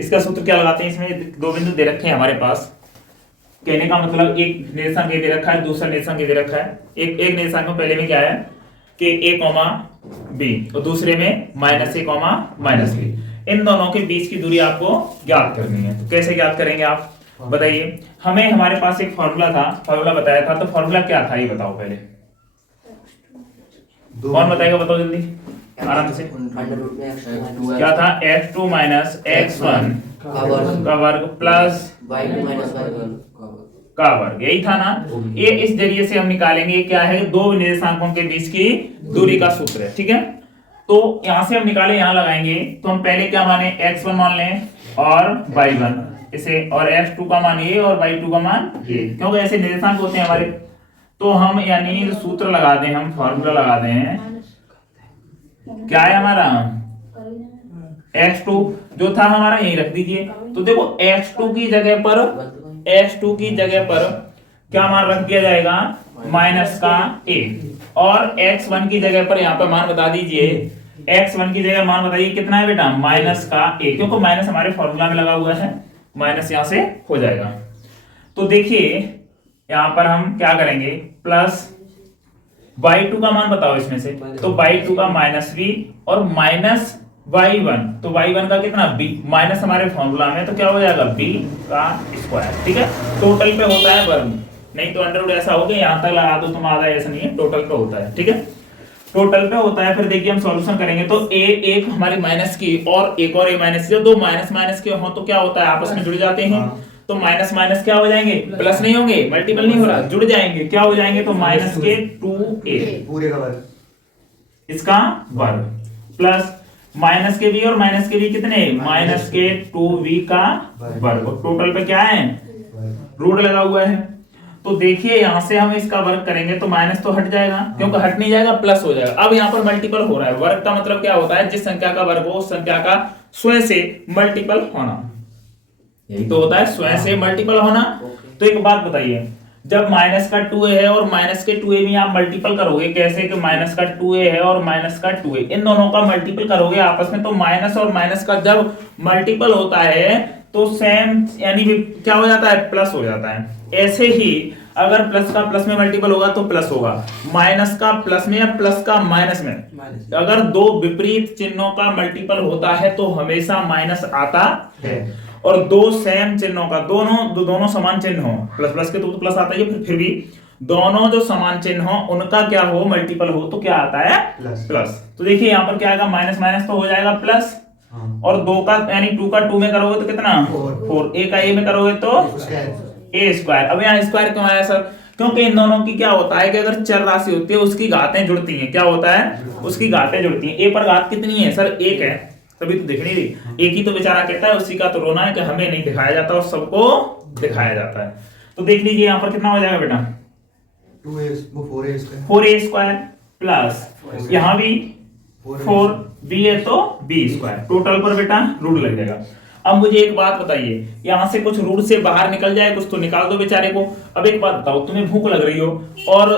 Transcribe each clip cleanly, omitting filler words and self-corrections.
इसका सूत्र क्या लगाते हैं, इसमें दो बिंदु दे रखे हैं हमारे पास, कहने का मतलब एक निर्देशांक दे रखा है, दूसरा निर्देशांक दे रखा है। एक निर्देशांक में पहले में क्या है कि a, b और दूसरे में -a, -b। इन दोनों के बीच की दूरी आपको ज्ञात करनी है। तो कैसे ज्ञात करेंगे आप बताइए। हमें हमारे पास एक फॉर्मूला था, फॉर्मूला बताया था, तो फॉर्मूला क्या था ये बताओ पहले, कौन बताएगा, बताओ जल्दी आराम से। क्या था, x2 x1 का वर्ग प्लस का वर्ग, यही था ना। ये इस जरिए से हम निकालेंगे क्या है, दो निर्देशांकों के बीच की दूरी का सूत्र है, ठीक है। तो यहां से हम निकाले, यहां लगाएंगे, तो हम पहले क्या माने, x1 मान लें और y1 इसे, और x2 का मान ये और y2 का मान ये, क्योंकि ऐसे निर्देशांक होते हैं हमारे। तो हम यानी सूत्र लगा दें, हम फॉर्मूला लगा दें, क्या है हमारा x2 जो था हमारा यही रख दीजिए। तो देखो x2 की जगह पर क्या मान रख दिया जाएगा, माइनस का a, और x1 की जगह पर यहाँ पर मान बता दीजिए, x1 की जगह मान बताइए कितना है बेटा, माइनस का a, क्योंकि माइनस हमारे फॉर्मूला में लगा हुआ है, माइनस यहां से हो जाएगा। तो देखिए यहां पर हम क्या करेंगे, प्लस y2 का मान बताओ इसमें से, तो y2 का -b और माइनस y1, तो y1 का कितना b, माइनस हमारे फॉर्मूला में, तो क्या हो जाएगा b का स्क्वायर, ठीक है। टोटल पे होता है वर्ग, नहीं तो अंडर रूट ऐसा हो गया, यहां तक लगा दो तुम आधा, ऐसा नहीं है, टोटल पे होता है, ठीक है, टोटल पे होता है। फिर देखिए हम सॉल्यूशन करेंगे, तो a एक हमारी माइनस की और एक और a माइनस की, दो माइनस माइनस के हो तो क्या होता है, आपस में जुड़ जाते हैं। तो माइनस माइनस क्या हो जाएंगे, प्लस नहीं होंगे, मल्टीपल नहीं हो रहा, जुड़ जाएंगे, क्या हो जाएंगे, तो माइनस के 2a पूरे का वर्ग, इसका वर्ग, प्लस माइनस के b और माइनस के b कितने, माइनस के 2v का वर्ग, टोटल पे क्या है, रूट लगा हुआ है। तो देखिए यहां से हम इसका वर्ग करेंगे तो माइनस तो हट जाएगा, क्योंकि हट नहीं जाएगा, प्लस हो जाएगा। अब यहाँ पर मल्टीपल हो रहा है, वर्ग का मतलब क्या होता है, जिस संख्या का वर्ग हो उस संख्या का स्वयं से मल्टीपल होना, यही तो होता है, स्वयं से मल्टीपल होना। तो एक बात बताइए, जब माइनस का 2a है और माइनस के 2a भी आप मल्टीपल करोगे, कैसे कि माइनस का 2a है और माइनस का 2a, इन दोनों का मल्टीपल करोगे आपस में, तो माइनस और माइनस का जब मल्टीपल होता है तो सेम यानी क्या हो जाता है, प्लस हो जाता है। ऐसे ही अगर प्लस का प्लस में मल्टीपल होगा तो प्लस होगा, माइनस का प्लस में या प्लस का माइनस में, अगर दो विपरीत चिन्हों का मल्टीपल होता है तो हमेशा माइनस आता है। और दो सेम चिन्हों का, दोनों समान चिन्ह हो, प्लस प्लस के तो प्लस आता है, फिर भी दोनों जो समान चिन्ह हो उनका क्या हो, मल्टीपल हो तो क्या आता है, प्लस। तो देखिए यहाँ पर क्या आएगा, माइनस माइनस तो हो जाएगा प्लस, और दो का यानी 2 का 2 में करोगे तो कितना 4, a का a में करोगे तो a स्क्वायर। अब यहाँ स्क्वायर क्यों आया सर, क्योंकि इन दोनों की क्या होता है कि अगर चर राशि होती है उसकी घातें जुड़ती हैं, क्या होता है, उसकी घातें जुड़ती हैं। a पर घात कितनी है सर, 1 है, तभी तो दिख नहीं रही, एक ही तो बेचारा कहता है, उसी का तो रोना है कि हमें नहीं दिखाया जाता और सबको दिखाया जाता है। तो देख लीजिए यहाँ पर कितना हो जाएगा बेटा, 4a स्क्वायर प्लस यहाँ भी 4b है तो b स्क्वायर, टोटल पर बेटा रूट लग जाएगा। अब मुझे एक बात बताइए, यहां से कुछ रूट से बाहर निकल जाए, कुछ तो निकाल दो बेचारे को। अब एक बात बताओ, तुम्हें भूख लग रही हो और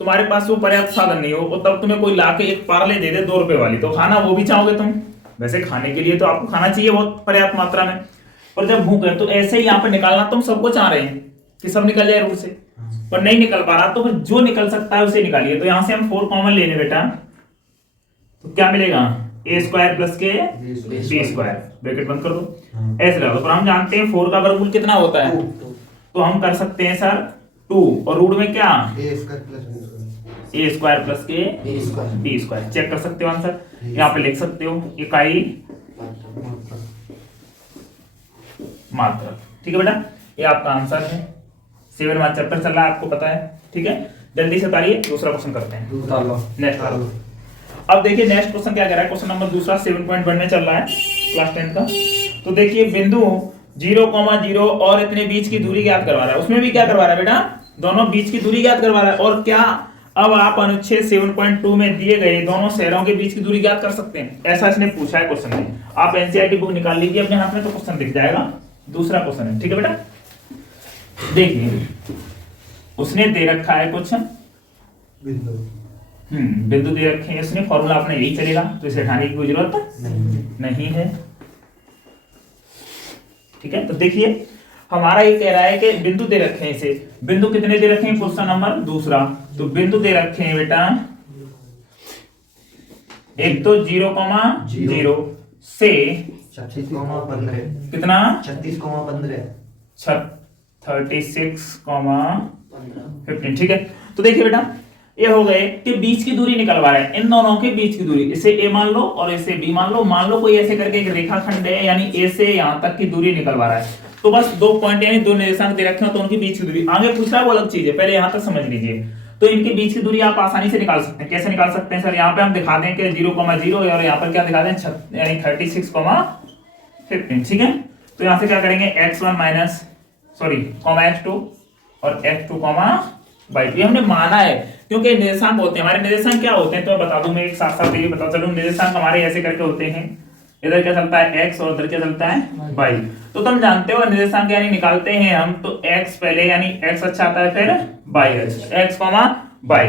तुम्हारे पास वो पर्याप्त साधन नहीं हो, और तब तुम्हें कोई लाके एक पार्ले दे दे 2 रुपए वाली, तो खाना वो भी चाहोगे तुम, वैसे खाने के लिए तो आपको खाना चाहिए बहुत पर्याप्त मात्रा में, पर जब भूख है तो ऐसे ही यहाँ पे निकालना तुम सबको चाह रहे हैं कि सब निकल जाए रूट से, पर नहीं निकल पा रहा, तो फिर जो निकल सकता है उसे निकालिए। तो यहाँ से हम 4 कॉमन लेने बेटा, तो क्या मिलेगा, a स्क्वायर प्लस के b स्क्वायर, ब्रैकेट बंद कर दो, ऐसे रहा। पर हम जानते हैं 4 का वर्गमूल कितना होता है, तो हम कर सकते हैं सर 2, और रूट में क्या a स्क्वायर प्लस के b स्क्वायर, चेक कर सकते हो आंसर, यहाँ पे लिख सकते हो इकाई मात्रा, ठीक है बेटा, ये आपका आंसर है। 7 मार्क्स चैप्टर चल रहा है, आपको पता है, ठीक है। जल्दी से उतारिए, दूसरा क्वेश्चन करते हैं, नेक्स्ट। अब देखिए नेक्स्ट क्वेश्चन क्या कह रहा है, क्वेश्चन नंबर दूसरा 7.1 में चल रहा है क्लास 10 का। तो देखिए बिंदु 0,0 और इतने बीच की दूरी ज्ञात करवा रहा है, उसमें भी क्या करवा रहा है बेटा, दोनों बीच की दूरी ज्ञात करवा रहा है। और क्या अब आप अनुच्छेद 7.2 में दिए गए दोनों शहरों के बीच की दूरी ज्ञात कर सकते हैं, ऐसा इसने पूछा है क्वेश्चन में। आप एनसीईआरटी बुक निकाल लीजिए अपने हाथ में तो क्वेश्चन दिख जाएगा, दूसरा क्वेश्चन है, ठीक है बेटा। देखिए उसने दे रखा है कुछ बिंदु दे रखे हैं, इसने फॉर्मूला अपने यही चलेगा, तो इसे हटाने की कोई जरूरत नहीं है। ठीक है, तो देखिए हमारा ये कह रहा है कि बिंदु दे रखे हैं, इसे बिंदु कितने दे रखे हैं, क्वेश्चन नंबर दूसरा। तो बिंदु दे रखे हैं बेटा, एक तो 0,0 से 36,15 कितना 36,15 36,15, ठीक है। तो देखिए बेटा ये हो गए कि बीच की दूरी निकलवा रहे हैं, इन दोनों के बीच की दूरी, इसे ए मान लो और इसे बी मान लो। मान लो कोई ऐसे करके एक रेखाखंड है, यानी ए से यहां तक की दूरी निकलवा रहा है। तो बस दो पॉइंट यानी दो निर्देशांक दे रखे हो, तो उनके बीच की दूरी आगे पूछ रहा है वो अलग चीज है, पहले यहां तक समझ लीजिए। तो इनके बीच की दूरी आप आसानी से निकाल सकते हैं। कैसे निकाल सकते हैं सर, यहाँ पे हम दिखा दें कि 0,0 और यहाँ पर क्या दिखा दें यानी 36,15, ठीक है। तो यहाँ से क्या करेंगे x1 माइनस x2 और x2 y2, ये हमने माना है क्योंकि निर्देशांक होते हैं हमारे। निर्देशांक क्या होते हैं तो मैं बता दूं, मैं एक साथ साथ ये बता चलूं, निर्देशांक हमारे ऐसे करके होते हैं, इधर क्या चलता है x और उधर क्या चलता है y। तो तुम जानते हो निर्देशांक यानी निकालते हैं हम, तो x पहले यानी x अच्छा आता है, फिर y x, y।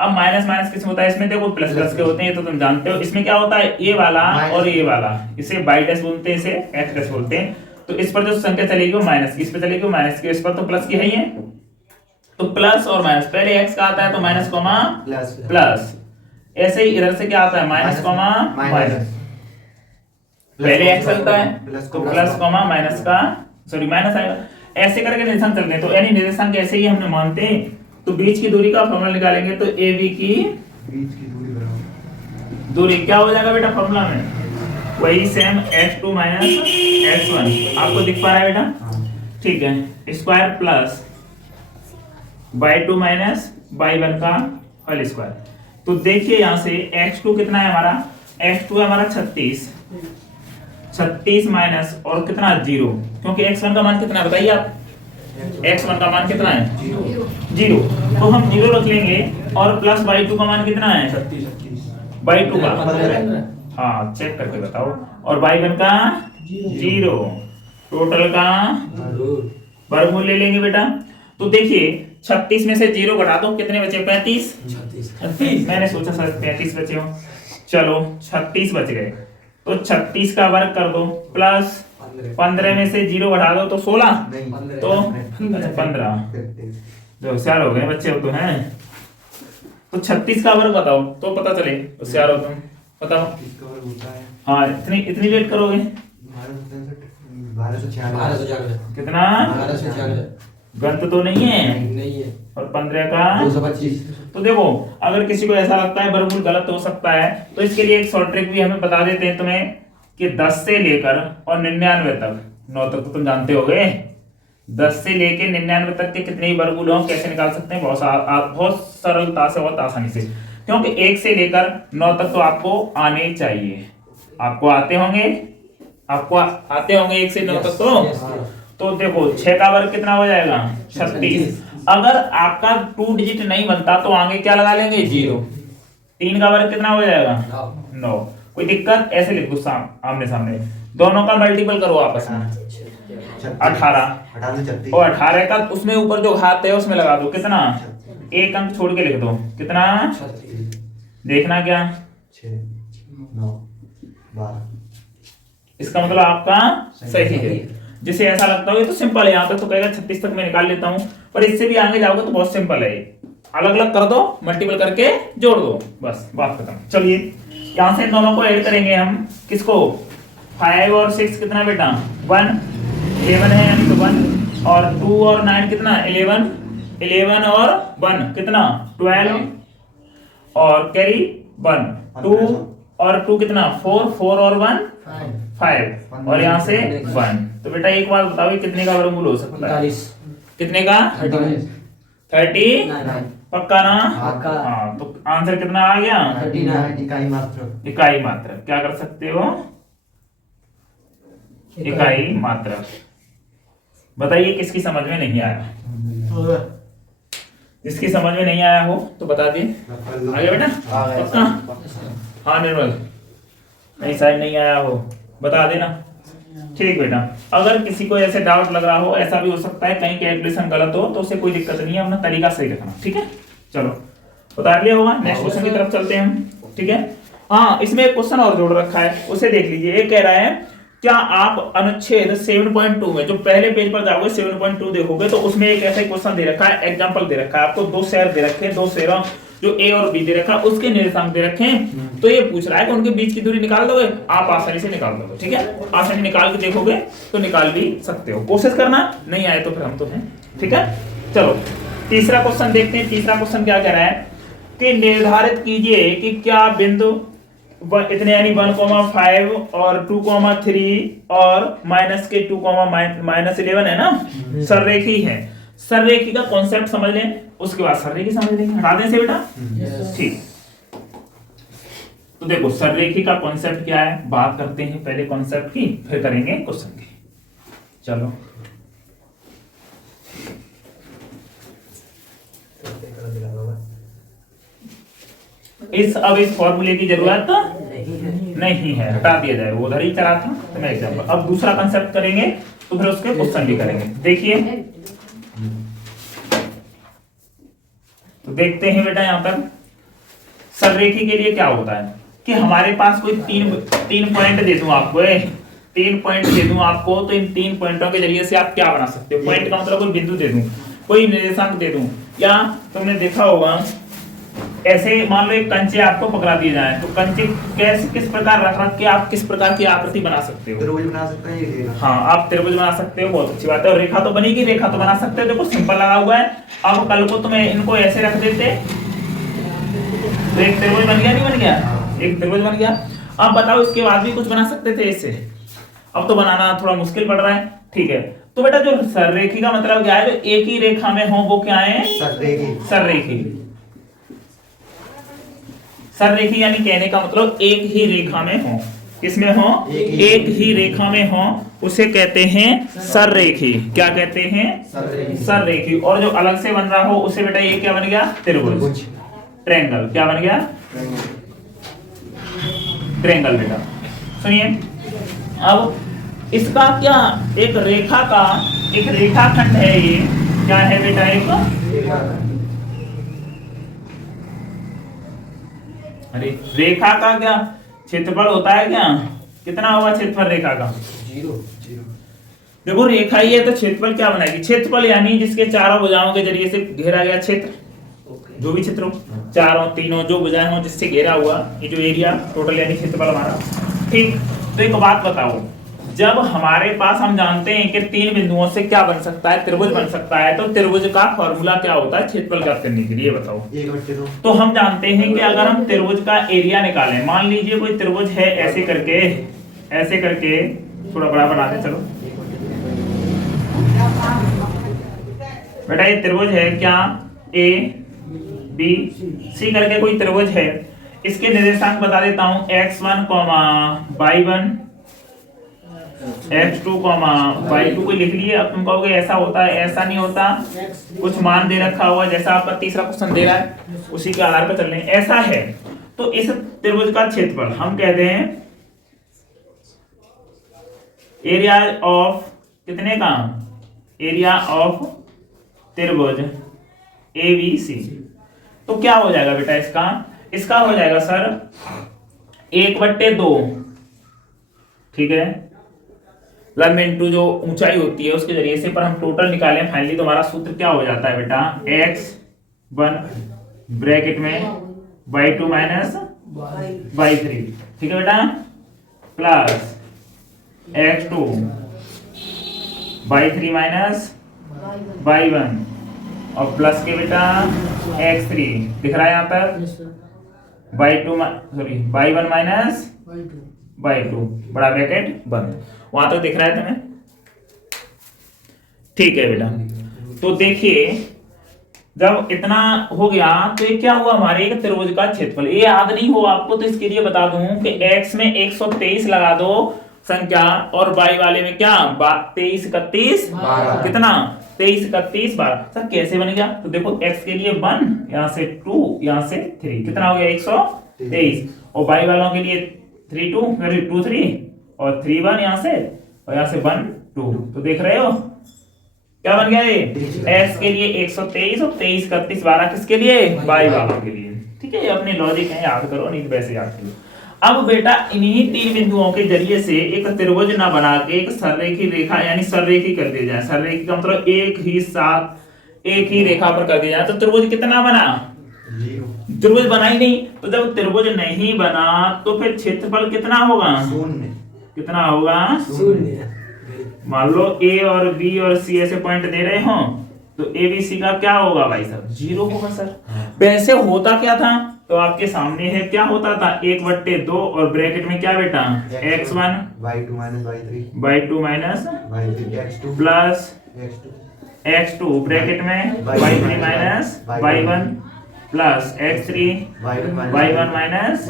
अब माइनस माइनस किसमें होता है, इसमें देखो प्लस प्लस के होते हैं, तो तुम जानते हो इसमें क्या होता है, ये वाला और ये वाला, इसे y डैश बोलते हैं, इसे x डैश बोलते हैं। तो इस पर जो संख्या चलेगी वो माइनस की, इस पर चलेगी वो माइनस की, इस पर तो प्लस की है ही है। तो प्लस और माइनस, पहले x का आता है तो माइनस कॉमा प्लस, ऐसे ही इधर से क्या आता है माइनस कॉमा माइनस, पहले x चलता है तो प्लस कॉमा माइनस का माइनस आएगा, ऐसे करके निर्देशांक चलते हैं। तो यानी निर्देशांक ऐसे ही हमने मानते हैं। तो बीच की दूरी का फॉर्मूला निकालेंगे तो AB की बीच की दूरी क्या हो जाएगा बेटा फॉर्मूला में, वही सेम x2 माइनस x1, आपको दिख पा रहा है बेटा, ठीक है, square plus y2 minus y1 का होल स्क्वायर। तो देखिए यहां से x2 कितना है हमारा, x2 है हमारा 36 माइनस और कितना 0, क्योंकि x1 का मान कितना है बताइए आप, x1 का मान कितना है 0, तो हम 0 रख लेंगे और प्लस y2 का मान कितना है y2 का, हाँ चेक करके बताओ, और y1 का 0, टोटल का वर्गमूल ले लेंगे बेटा। तो देखिए 36 में से 0 घटा दो, कितने बचे 35, मैंने सोचा सर 35 बचे हो, चलो 36 बच गए, तो 36 का वर्ग कर दो प्लस 15 में से 0 घटा दो तो 16, तो 15, जो होशियार हो गए बच्चे हो तो हैं। तो 36 का वर्ग बताओ तो पता चले, होशियार हो तुम, बताओ। हाँ इतनी वेट करोगे, कितना गलत तो नहीं है, और 15 का 225। तो देखो अगर किसी को ऐसा लगता है वर्गमूल गलत हो सकता है, तो इसके लिए एक शॉर्ट ट्रिक भी हमें बता देते हैं तुम्हें कि 10 से लेकर और 99 तक, 9 तक तो तुम जानते होगे, 10 से लेकर 99 तक के कितने ही वर्गमूल हो कैसे निकाल सकते हैं, बहुत सरलता से, बहुत आसानी से, क्योंकि 1 से लेकर 9 तक तो आपको आने चाहिए, आपको आते होंगे 1 से 9 तक तो देखो 6 का वर्ग कितना हो जाएगा 36। अगर आपका 2 डिजिट नहीं बनता तो आगे क्या लगा लेंगे 0, 3 का वर्ग कितना हो जाएगा 9, कोई दिक्कत, ऐसे लिख दो आमने सामने, दोनों का मल्टीपल करो आपस में 18 और 18 का उसमें ऊपर जो घात है उसमें लगा दो, कितना एक अंक छोड़ के लिख दो, कितना देखना क्या 6 9 12, इसका मतलब आपका सही है। जिसे ऐसा लगता हो तो सिंपल है, यहाँ तक तो कहेगा 36 तक मैं निकाल लेता हूँ, पर इससे भी आगे जाओगे तो बहुत सिंपल है, अलग अलग कर दो, मल्टीपल करके जोड़ दो, बस बात खत्म। चलिए यहाँ से इन दोनों को ऐड करेंगे हम, किसको 5 और 6 कितना बेटा 1, 11 है यानी तो 1, और 2 और 9 कितना 11, 11 और 1 कितना 12, और कैरी 1, 2 और 2 कितना 4, 4 और 1 5, और यहाँ से 1। तो बेटा एक बात बताओ कितने का वर्गमूल हो सकता है, कितने का 30, पक्का ना, हाँ तो आंसर कितना आ गया 39, इकाई मात्रक। इकाई मात्रक, क्या कर सकते हो इकाई मात्रक। बताइए किसकी समझ में नहीं आया, जिसकी समझ में नहीं आया हो तो बता दिए, आगे बेटा पक्का, हाँ निर्मल नहीं शायद नहीं आया हो बता देना, ठीक बेटा। अगर किसी को ऐसे डाउट लग रहा हो, ऐसा भी हो सकता है कहीं कैलकुलेशन गलत हो, तो उसे कोई दिक्कत नहीं है, अपना तरीका सही रखना, ठीक है। चलो बता दिया होगा, नेक्स्ट क्वेश्चन की तरफ चलते हैं हम, ठीक है। हाँ इसमें एक क्वेश्चन और जोड़ रखा है, उसे देख लीजिए। ये कह रहा है क्या आप अनुच्छेद 7.2 में जो पहले पेज पर जाओगे 7.2 देखोगे तो उसमें एक ऐसा क्वेश्चन दे रखा है, एग्जांपल दे रखा है आपको, दो शहर दे रखे हैं, दो शहरों जो ए और बी दे रखा है उसके निर्देशांक दे रखे हैं। तो ये पूछ रहा है कि उनके बीच की दूरी निकाल दोगे, आप आसानी से निकाल दोगे। ठीक है, आसानी निकाल के देखोगे तो निकाल भी सकते हो, कोशिश करना, नहीं आए तो फिर हम तो हैं। ठीक है, चलो तीसरा क्वेश्चन देखते हैं। तीसरा क्वेश्चन क्या कह रहा है कि निर्धारित कीजिए कि क्या बिंदु इतने यानी 1,5 और 2,3 और -2,-11 है ना, सररेखी है। सररेखी का कॉन्सेप्ट समझ लें, उसके बाद सररेखी समझ लेंगे। हटा दें से बेटा, ठीक। तो देखो सररेखी का कॉन्सेप्ट क्या है, बात करते हैं पहले कॉन्सेप्ट की, फिर करेंगे क्वेश्चन की। चलो अब इस फॉर्मूले की जरूरत नहीं है, हटा दिया जाए, वो उधर ही चला था। तो मैं एग्जांपल अब दूसरा कंसेप्ट करेंगे, तो फिर उसके क्वेश्चन भी करेंगे। देखिए, तो देखते हैं बेटा यहां पर सररेखी के लिए क्या होता है कि हमारे पास कोई तीन पॉइंट दे दूं आपको, 3 पॉइंट दे दूं आपको, तो इन 3 पॉइंटों के जरिए से आप क्या बना सकते हो। पॉइंट का मतलब कोई बिंदु दे दूं, कोई निर्देशांक दे दूं, या तुमने देखा होगा ऐसे मान लो एक कंचे आपको पकड़ा दिए जाए, तो कंचे कैसे किस प्रकार रख के आप किस प्रकार की आकृति बना सकते हो। त्रिभुज बना सकते हैं ये। हाँ, आप त्रिभुज बना सकते हो, बहुत अच्छी बात है। और रेखा तो बनेगी, रेखा तो बना सकते हो, देखो सिंपल लगा हुआ है। अब कल को तुम्हें इनको ऐसे रख देते तो एक त्रिभुज बन गया, नहीं बन गया, एक त्रिभुज बन गया। अब बताओ इसके बाद भी कुछ बना सकते थे इससे, अब तो बनाना थोड़ा मुश्किल पड़ रहा है। ठीक है, तो बेटा जो सररेखी का मतलब क्या है, जो एक ही रेखा में हो वो क्या है, सररेखी। सररेखी यानी कहने का मतलब एक ही रेखा में हो, किसमें हो, एक ही रेखा में हो, उसे कहते हैं सररेखी। क्या कहते हैं, सररेखी। और जो अलग से बन रहा हो उसे बेटा ये क्या बन गया, त्रिभुज, ट्रायंगल। क्या बन गया, ट्रायंगल। बेटा सुनिए, अब इसका क्या, एक रेखा का एक रेखाखंड है, ये क्या है बेटा, एक अरे रेखा का क्या क्षेत्रफल होता है, क्या कितना होगा क्षेत्रफल रेखा का, 0। देखो रेखा ही है तो क्षेत्रफल क्या बनाएगी, क्षेत्रफल यानी जिसके चारों भुजाओं के जरिए से घेरा गया क्षेत्र, जो भी क्षेत्र हो, चारों तीनों जो भुजाएं हो जिससे घेरा हुआ, ये जो एरिया टोटल यानी क्षेत्रफल हमारा। ठीक, तो एक बात बताओ, जब हमारे पास हम जानते हैं कि 3 बिंदुओं से क्या बन सकता है, त्रिभुज बन सकता है, तो त्रिभुज का फॉर्मूला क्या होता है क्षेत्रफल ज्ञात करने के लिए, बताओ। तो हम जानते हैं कि अगर हम त्रिभुज का एरिया निकालें, मान लीजिए कोई त्रिभुज है ऐसे करके थोड़ा बड़ा बना दे, चलो बेटा ये त्रिभुज है क्या, A B C करके कोई त्रिभुज है। इसके निर्देशांक बता देता हूं, x1, y1, x2, y2 को लिख लिए। अब तुम कहोगे ऐसा होता है, ऐसा नहीं होता, कुछ मान दे रखा हुआ, जैसा आपका तीसरा क्वेश्चन दे रहा है उसी के आधार पर चल रहे हैं। ऐसा है तो इस त्रिभुज का क्षेत्रफल हम कहते हैं एरिया ऑफ, कितने का, एरिया ऑफ त्रिभुज ABC। तो क्या हो जाएगा बेटा इसका हो जाएगा सर 1/2, ठीक है, लंब इनटू जो ऊंचाई होती है उसके जरिए से, पर हम टोटल निकालें फाइनली तो हमारा सूत्र क्या हो जाता है बेटा, x1 ब्रैकेट में y2 माइनस y3, ठीक है बेटा, plus x2 y3 minus y1 और प्लस के बेटा x3 दिख रहा है यहाँ पर, y1 माइनस y2 बड़ा ब्रैकेट बंद, वहां तक दिख रहा है तुम्हें, ठीक है बेटा। तो देखिए जब इतना हो गया तो ये क्या हुआ, हमारे एक त्रिभुज का क्षेत्रफल। ये याद नहीं हो आपको तो इसके लिए बता दूं कि x में 123 लगा दो संख्या, और y वाले में क्या 23 31 कितना 23 31 12। सर कैसे बन गया, तो देखो x के लिए 1, यहाँ से 2, यहाँ से 3, कितना हो गया 123, और y वालों के लिए 3 2 फिर 2 3 और 3 1 यहाँ से, और यहाँ से 1 2। तो देख रहे हो क्या बन गया ये, x के लिए 123 और 23 31 12 किसके लिए, y वालों के लिए। ठीक है, ये अपने लॉजिक है, याद करो, नहीं तो वैसे याद करो। अब बेटा इन्हीं तीन बिंदुओं के जरिए से एक त्रिभुज ना बना के एक सररेखी रेखा यानी सररेखी कर दिया जाए। सररेखी का मतलब एक ही रेखा पर कर दिया जाए। तो त्रिभुज कितना बना? 0। त्रिभुज बना ही नहीं। तो जब त्रिभुज नहीं बना तो फिर क्षेत्रफल कितना होगा? 0। कितना होगा? 0। मान लो ए और बी और सी ऐसे पॉइंट दे रहे हो तो ए बी सी का क्या होगा भाई साहब? 0 होगा सर। वैसे होता क्या था तो आपके सामने है, क्या होता था 1/2 और ब्रैकेट में क्या बेटा x1 y2 minus y3 y2 minus y3 x2 plus x2 x2 bracket में y3 minus y1 plus x3 y1 minus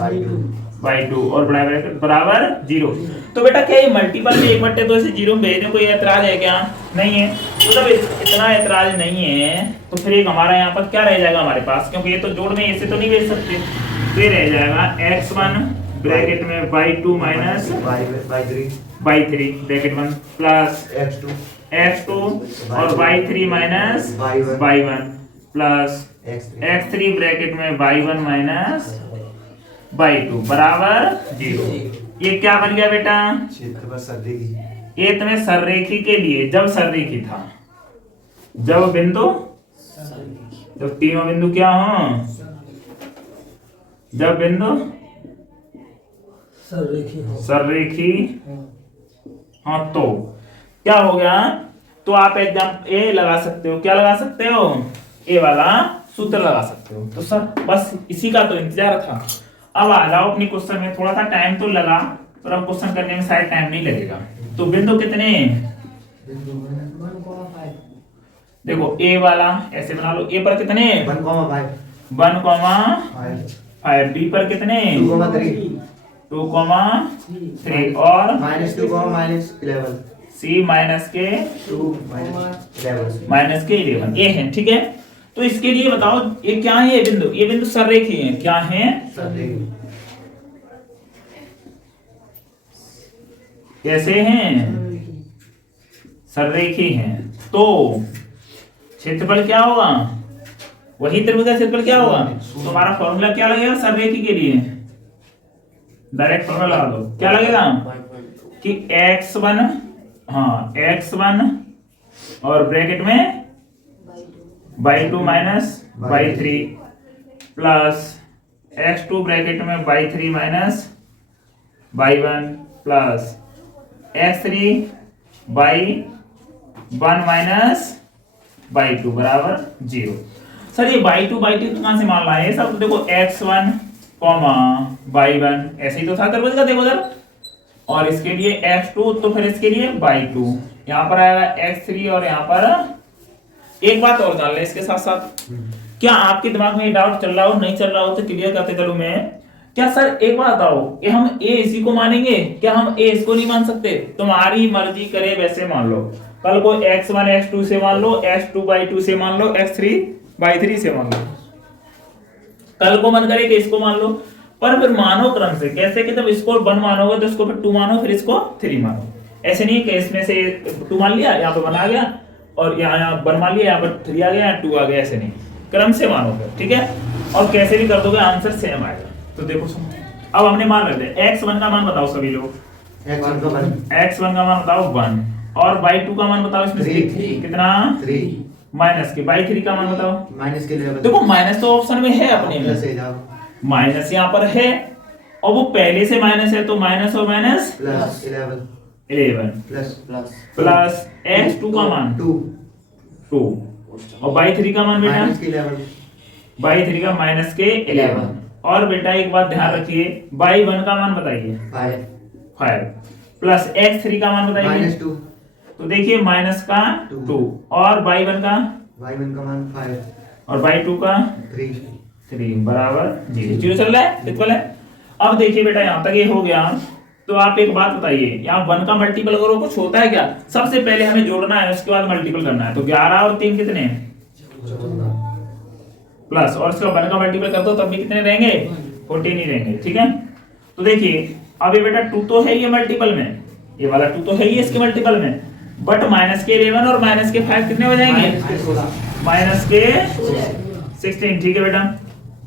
y2 और ब्रैकेट बराबर 0। तो बेटा क्या ये मल्टीपल में 1/2 से 0 में भेजने कोई ऐतराज है क्या? नहीं है। तो जब इतना ऐतराज नहीं है तो फिर एक हमारा यहाँ पर क्या रह जाएगा हमारे पास, क्योंकि ये तो जोड़ में ऐसे तो नहीं भेज सकते, तो ये रह जाएगा x1 ब्रैकेट में y2 minus y3 bracket 1 plus x2 और y3 minus y1 plus x3 bracket में y1 माइनस y2 बराबर 0। ये क्या बन गया बेटा? क्षेत्रफल सररेखी। ये तुम्हें सररेखी के लिए जब सररेखी था, जब तीनों बिंदु क्या हो, जब बिंदु सररेखी हाँ तो क्या हो गया? तो आप एग्जाम ए लगा सकते हो। क्या लगा सकते हो? ए वाला सूत्र लगा सकते हो। तो सर बस इसी का तो इंतजार था। अब आ जाओ अपनी क्वेश्चन में। थोड़ा सा टाइम तो लगा पर अब क्वेश्चन करने में शायद टाइम नहीं लगेगा। तो बिंदु कितने? देखो ए वाला ऐसे बना लो। ए पर कितने? 1,5 बी पर कितने? 2,3 और -2 सी माइनस के 11 ये है। ठीक है। तो इसके लिए बताओ ये क्या है? ये बिंदु सररेखी है। क्या है? कैसे हैं? सररेखी हैं। तो क्षेत्रफल क्या होगा? वही त्रिभुज का क्षेत्रफल क्या होगा? तो हमारा फॉर्मूला क्या लगेगा सररेखी के लिए? डायरेक्ट फॉर्मूला लगा दो। क्या लगेगा कि x1 और ब्रैकेट में y2 minus y3 plus x2 bracket में y3 minus y1 plus x3 y1 minus y2 बराबर 0। सर ये y2 कहां से मान लाए? सब तो देखो x1 y1 ऐसे ही तो था त्रिभुज का। देखो उधर, और इसके लिए x2 तो फिर इसके लिए y2, यहाँ पर आएगा x3 और यहाँ पर एक बात और जान ले इसके साथ साथ। क्या आपके दिमाग में ये डाउट चल रहा हो, नहीं चल रहा हो तो क्लियर करते चलो मैं। क्या सर एक बात बताओ, ये हम a इसी को मानेंगे? क्या हम a इसको नहीं मान सकते? तुम्हारी मर्जी करे वैसे मान लो। कल को x1 x2 से मान लो, x2 y2 से मान लो, x3 y3 से मान लो। कल को मन करे कि इसको मान लो, पर फिर मानो क्रम से। कैसे कि जब इसको 1 मानोगे तो इसको फिर 2 मानो, फिर इसको 3 मानो। ऐसे नहीं कि इसमें से 2 मान लिया, यहाँ पे 1 आ गया, और यहाँ 1 मान लिया, यहाँ पर 3 आ गया, 2 आ गया। ऐसे नहीं, क्रम से मानोगे। ठीक है। और कैसे भी कर दोगे आंसर सेम आएगा। तो देखो सुनो, अब हमने मान रखते हैं x1 का मान बताओ सभी लोग। x1 का मान बताओ 1 और y2 का मान बताओ इसमें से कितना? 3 माइनस के। y3 का मान बताओ। माइनस के लेवल। देखो माइनस तो ऑप्शन में है अपने में, माइनस यहाँ पर है और वो पहले से माइनस है, तो माइनस और माइनस प्लस 11 प्लस x2 का मान 2 और y3 का मान बेटा y3 का माइनस के 11। और बेटा एक बात ध्यान रखिए, y1 का मान बताइए 5 प्लस x3 का मान बताइए -2। तो देखिए माइनस का 2 और y1 का मान 5 और y2 का 3 बराबर 0 चल रहा है। सिंपल है। अब देखिए बेटा यहाँ तक ये हो गया। तो आप एक बात बताइए, यहाँ 1 का मल्टीपल करो कुछ होता है क्या? सबसे पहले हमें जोड़ना है, उसके बाद मल्टीपल करना है। तो 11 और 3 कितने? प्लस, और इसका 1 का मल्टीपल कर दो तब भी कितने रहेंगे? 14 ही रहेंगे। ठीक है। तो देखिए अब ये बेटा 2 तो है ये मल्टीपल में, ये वाला 2 तो है ही इसके मल्टीपल में, बट माइनस के 11 और माइनस के 5 कितने हो जाएंगे? माइनस के 16। ठीक है बेटा।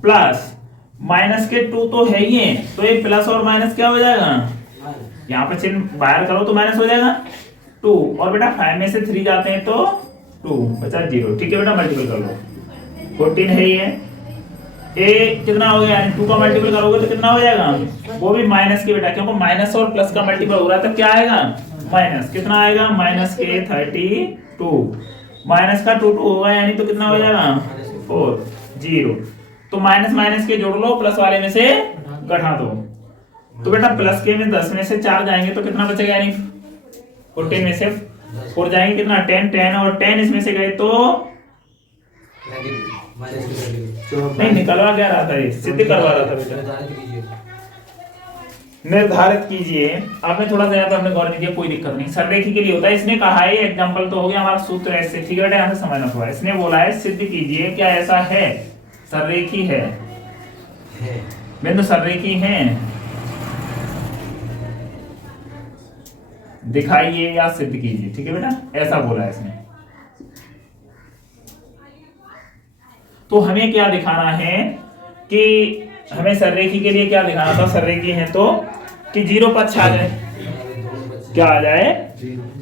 प्लस माइनस के 2 तो है ही है, तो ये प्लस और माइनस क्या हो जाएगा, यहाँ पे चिन्ह बाहर करो तो माइनस हो जाएगा 2, और बेटा 5 में से 3 जाते हैं तो 2 बचा 0। ठीक है बेटा, मल्टीपल कर लो, 14 है ये, ए कितना हो गया, 2 का मल्टीपल करोगे तो कितना हो जाएगा, वो भी माइनस के बेटा, क्योंकि माइनस और प्लस का मल्टीपल हो रहा है तो क्या आएगा, माइनस। कितना आएगा, माइनस के 32, माइनस का 2 होगा यानी तो कितना हो जाएगा 4 0। तो माइनस माइनस के जोड़ लो, प्लस वाले में से घटा दो, तो बेटा प्लस के में 10 में से 4 जाएंगे तो कितना बचेगा, यानी 14 में से 4 जाएंगे कितना 10 10, और 10 इसमें से गए तो नहीं निकलवा क्या रहा था, ये सिद्ध करवा रहा था बेटा। निर्धारित कीजिए, आपने थोड़ा सा यहाँ पे हमने गौर नहीं दिया, कोई दिक्कत नहीं, सररेखी के लिए होता है। इसने कहा है एग्जांपल तो हो गया हमारा, सूत्र ऐसे, ठीक है बेटा, यहाँ से समझना थोड़ा। इसने बोला है सिद्ध कीजिए क्या ऐसा है, सररेखी है, बिंदु सररेखी है, दिखाइए या सिद्ध कीजिए। ठीक है बेटा, ऐसा बोला है इसने। तो हमें क्या दिखाना है कि हमें सररेखी के लिए क्या दिखाना था, सररेखी है तो कि 0 पक्ष आ जाए, क्या आ जाए,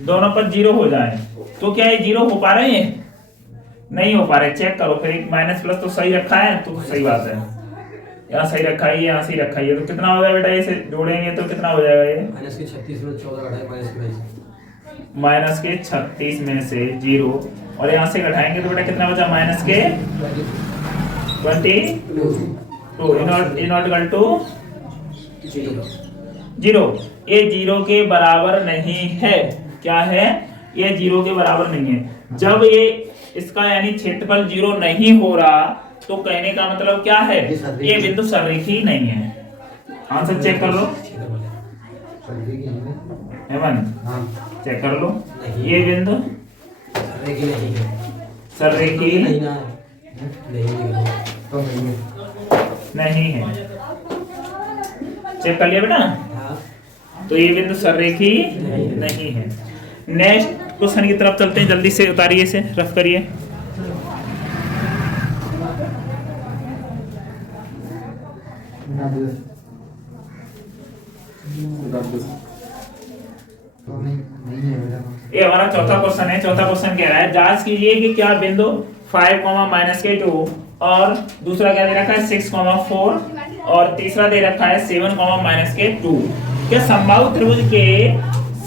दोनों पक्ष 0 हो जाए। तो क्या ये 0 हो पा रहे हैं, नहीं हो पा रहे, चेक करो फिर। माइनस प्लस तो सही रखा है तो सही बात है, यहाँ सही रखा है, यहाँ सही रखा है, तो कितना हो जाएगा बेटा, इसे जोड़ेंगे तो कितना हो जाएगा, ये माइनस के 36 में 14 घटाए माइनस के 36 में से 0, और यहाँ से घटाएंगे तो बेटा कितना बचा, माइनस के 22 इनऑर्डिकल टू 0। ये 0 के बराबर नहीं है, क्या है, ये 0 के बराबर नहीं है। जब ये इसका यानी क्षेत्रफल 0 नहीं हो रहा तो कहने का मतलब क्या है, ये बिंदु सररेखी नहीं है। आंसर चेक कर लो हेमंत, चेक कर लो, ये बिंदु सररेखी नहीं है, चेक कर लिया बेटा, तो ये बिंदु सररेखी नहीं है। नेक्स्ट क्वेश्चन की तरफ चलते हैं, जल्दी से उतारिए, इसे रफ करिए। ये हमारा चौथा क्वेश्चन है। चौथा क्वेश्चन कह रहा है जांच कीजिए कि क्या बिंदु 5, माइनस के 2 और दूसरा क्या दे रखा है 6, 4 और तीसरा दे रखा है 7, माइनस के 2 क्या समबाहु त्रिभुज के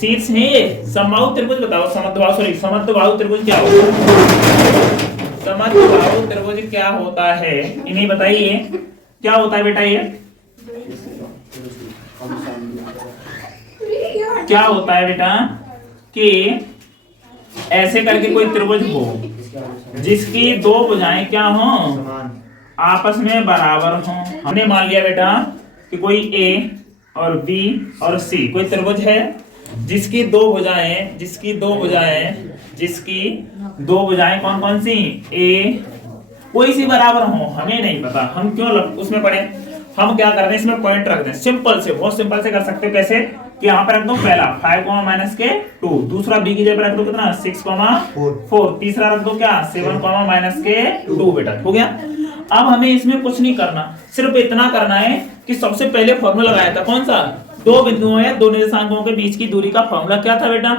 शीर्ष है। ये समबाहु त्रिभुज बताओ, समद्बाहु त्रिभुज क्या होता है, समद्बाहु त्रिभुज क्या होता है, इन्हीं बताइए क्या होता है बेटा। ये क्या होता है बेटा कि ऐसे करके कोई त्रिभुज हो जिसकी 2 भुजाएं क्या हो, आपस में बराबर हो। हमने मान लिया बेटा कि कोई A और B और C कोई त्रिभुज है जिसकी 2 भुजाएं कौन कौन सी, A कोई सी बराबर हो, हमें नहीं पता, हम क्यों उसमें पढ़े। हम क्या कर रहे हैं, इसमें पॉइंट रख दें, सिंपल से, बहुत सिंपल से कर सकते हो। कैसे कि यहाँ पे रख दो पहला 5, माइनस के 2, दूसरा B की जगह रख दो कितना 6, 4, तीसरा रख दो क्या 7, माइनस के 2 बेटा, हो गया। अब हमें इसमें कुछ नहीं करना, सिर्फ इतना करना है कि सबसे पहले फॉर्मूला लगाया था कौन सा, 2 बिंदुओं या 2 निर्देशांकों के बीच की दूरी का फॉर्मूला क्या था बेटा,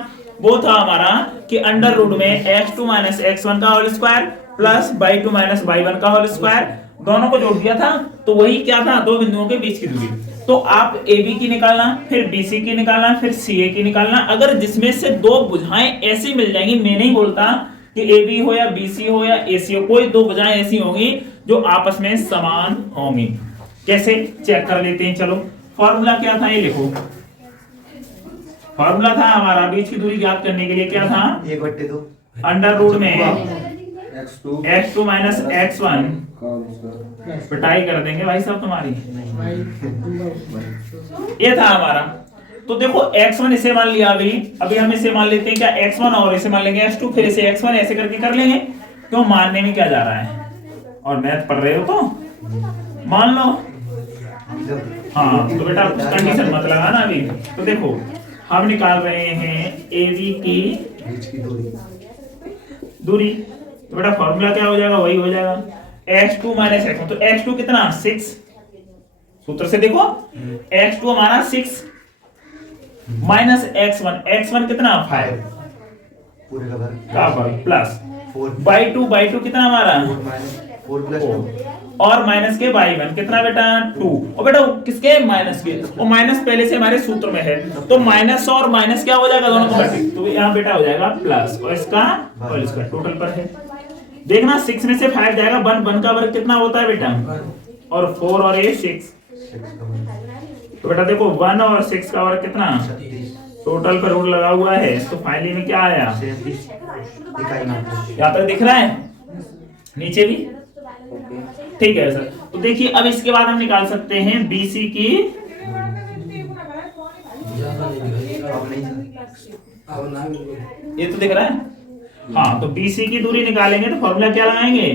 वो था हमारा कि अंडर रूट में x2 माइनस x1 का whole square plus y2 minus y1 का होल स्क्वायर, दोनों को जोड़ दिया था तो वही क्या था, 2 बिंदुओं के बीच की दूरी। तो आप AB की निकालना, फिर BC की निकालना, फिर CA की निकालना। अगर जिसमें से 2 भुजाएं ऐसी मिल जाएंगी, मैं नहीं बोलता कि AB हो या BC हो या AC हो, कोई 2 भुजाएं ऐसी होंगी जो आपस में समान होंगी। कैसे चेक कर लेते हैं, चलो फॉर्मूला क्या था ये लिखो। फॉर्मूला था हमारा बीच की दूरी ज्ञात करने के लिए क्या था, 1/2 अंडर रूट में x2 माइनस x1, पिटाई कर देंगे भाई साहब तुम्हारी, ये था हमारा। तो देखो x1 इसे मान लिया, अभी हम इसे मान लेते हैं क्या x1 और इसे मान लेंगे x2, फिर इसे x1 ऐसे करके कर लेंगे। क्यों मानने में क्या जा रहा है, और मैथ पढ़ रहे हो तो मान लो। हाँ तो बेटा कंडीशन मत लगाना अभी। तो देखो हम निकाल रहे हैं AB की दूरी, तो बेटा फॉर्मूला क्या हो जाएगा, वही हो जाएगा x2 माइनस x1। तो x2 कितना 6, सूत्र से देखो x2 हमारा 6 माइनस x1 कितना 5 पूरे का वर्ग का वर्ग प्लस 4 बाई टू कितना हमारा 4 प्लस 2 और माइनस के बाई 1 कितना बेटा 2 और बेटा किसके माइनस के और माइनस पहले से हमारे सूत्र में है तो माइनस और माइनस क्या हो जाएगा दोनों का तो यहाँ बेटा हो जाएगा प्लस और इसका टोटल पर है देखना 6 में से 5 जाएगा 1 का वर्ग कितना होता है बेटा और 4 और ये 6 6 का वर्ग तो बेटा देखो 1 और 6 का वर्ग कितना 36 टोटल पर रूल लगा हुआ है तो फाइनली में क्या आया 37 इकाई मात्रा यहाँ तक दिख रहा है नहीं भी ठीक है सर तो देखिए अब इसके बाद हम निकाल सकते हैं BC की अब नहीं ये तो दिख रहा है हाँ तो BC की दूरी निकालेंगे तो फॉर्मूला क्या लगाएंगे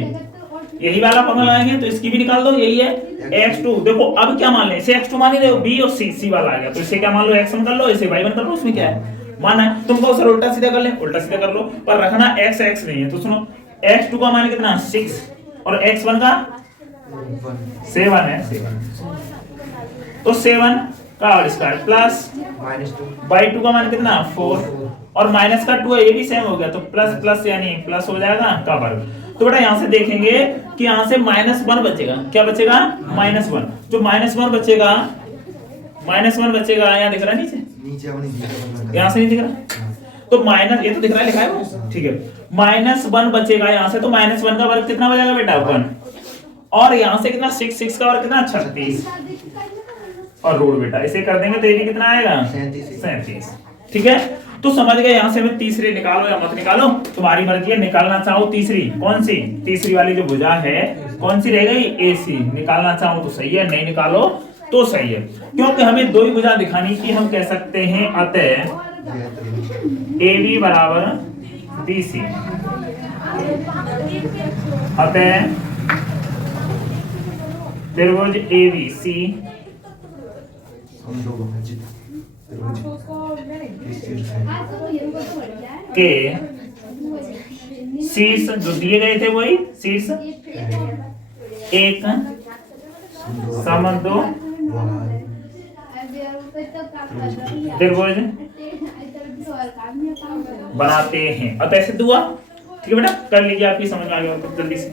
यही वाला फॉर्मूला लगाएंगे तो इसकी भी निकाल दो यही है x2 देखो अब क्या मान लें इसे x2 मान ही B और C वाला आ गया तो इसे क्या मान लो x1 कर लो इसे y1 कर लो उसमें क्या है माना है तुमको सर उल्टा सीधा कर ले उल्टा सीधा कर लो पर रखना x नहीं है तो सुनो x2 का मान कितना 6 और x1 का 7 है 7 तो 7 का और स्क्वायर प्लस -2 बाई 2 का मान कितना 4 और माइनस का 2 है ये भी सेम हो गया तो प्लस प्लस यानी प्लस हो जाएगा का वर्ग तो बेटा यहाँ से देखेंगे कि यहाँ से -1 बचेगा क्या बचेगा -1 जो -1 बचेगा यहाँ दिख रहा है नीचे अपनी यहाँ से नहीं दिख रहा तो माइनस ये तो दिख रहा है लिखा है वो ठीक है -1 बचेगा यहाँ से तो -1 का वर्ग कितना बचेगा बेटा 1 और यहाँ से कितना 6 का वर्ग कितना 36 और रूट बेटा इसे कर देंगे तो ये कितना आएगा 37 ठीक है तो समझ गए यहाँ से मैं तीसरी निकालो या मत निकालो तुम्हारी मर्जी है निकालना चाहो तीसरी कौन सी तीसरी वाली जो भुजा है कौन सी रह गई AC निकालना चाहो तो सही है नहीं निकालो तो सही है क्योंकि हमें दो ही भुजा दिखानी थी हम कह सकते हैं अतः AB बराबर BC अतः त्रिभुज ABC हम लोगों में जीत के शीर्ष जो दिए गए थे वही शीर्ष एक समदो त्रिभुज बनाते हैं अतः सिद्ध हुआ ठीक है बेटा कर लीजिए आपकी समझ में आ गया तो जल्दी से